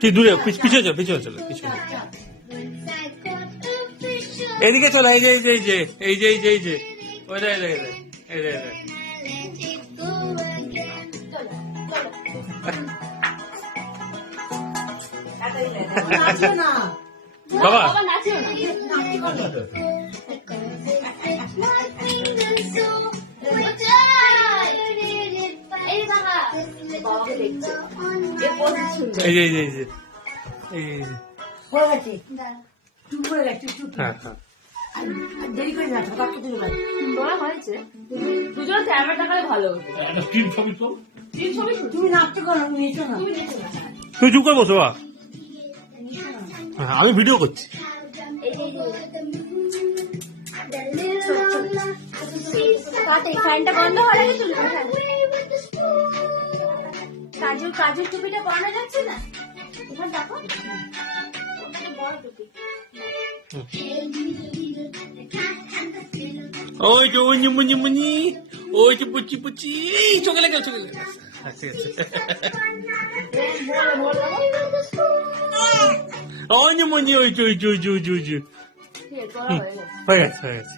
তুই দূরে পিছিয়ে চল, পিছিয়ে চলো, পিছিয়ে এদিকে চলো। এই যে এই যে এই যে এই যে এই যে ওই যে এই যে বাবা এই যে এই যে এই যে হ্যাঁ হ্যাঁ দেরি করে না তোরা হয়েছে দুজন ক্যামেরা টাকালে ভালো হতো। তুমি নাচতে করো, নিচো না, তুই চুপ করে বসো। আমি ভিডিও করছি। ফ্যানটা বন্ধ হয়ে গেছে। কাজের টুপিটা পরানো যাচ্ছে না, এখানে দেখো বড় টুপি। ওই যে ওই মুনি মুনি, ওই যে পুচি পুচি, চোখে লেগে চোখে লেগে। ঠিক আছে। ওই যে মুনি, ওই যে ওই যে ওই যে ওই যে হয়ে গেছে হয়ে গেছে।